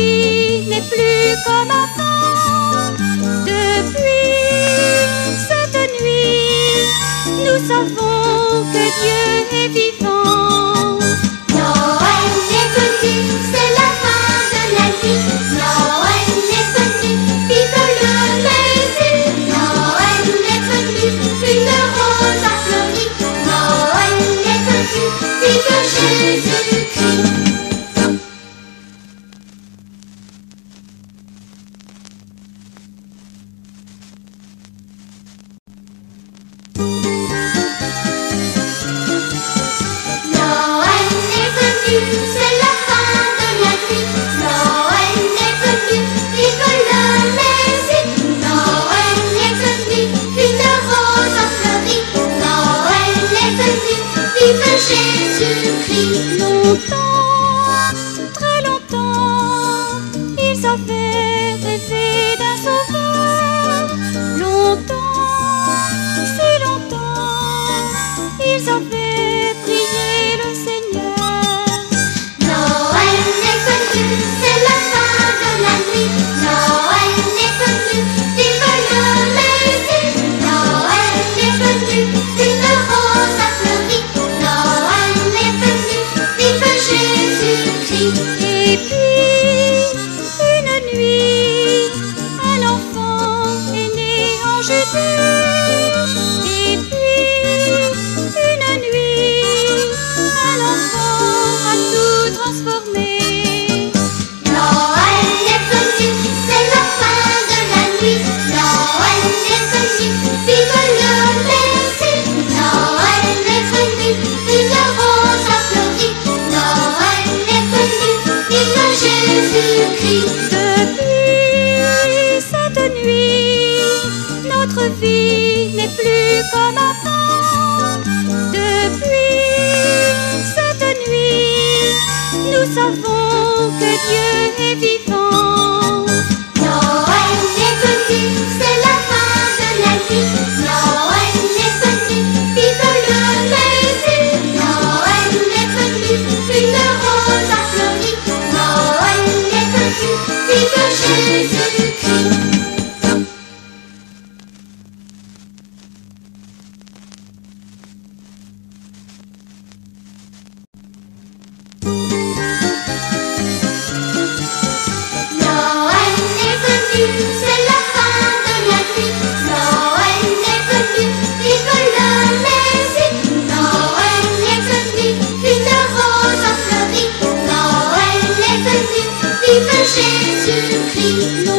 vie n'est plus comme avant. Depuis cette nuit, nous savons que Dieu est vivant. Noël est venu, c'est la fin de la nuit. Noël est venu, vive le Messie. Noël est venu, une rose a fleuri. Noël est venu, vive Jésus-Christ. Noël est venu, c'est la fin de la nuit. Noël est venu, vive le Messie. Noël est venu, une rose a fleuri. Noël est venu, vive Jésus-Christ. Longtemps, très longtemps, ils avaient rêvé d'un sauveur. Longtemps, si longtemps, ils avaient prié le Seigneur. Noël est venu, c'est la fin de la nuit. Noël est venu, vive le Messie. Noël est venu, une rose a fleuri. Noël est venu, vive Jésus-Christ. Et puis, une nuit, un enfant est né en Judée. Et puis, une nuit, un enfant a tout transformé. Noël est venu, c'est la fin de la nuit. Noël est venu, vive le Messie. Noël est venu, une rose a fleuri. Noël est venu, vive Jésus-Christ. Depuis cette nuit, notre vie n'est plus comme avant. Depuis cette nuit, nous savons que Dieu est vivant. Noël est venu, c'est la fin de la nuit. Noël est venu, vive le Messie. Noël est venu, une rose a fleuri. Noël est venu, vive Jésus-Christ. Noël est venu, c'est la fin de la nuit. Noël est venu, vive le Messie. Noël est venu, une rose a fleuri. Noël est venu, vive Jésus-Christ.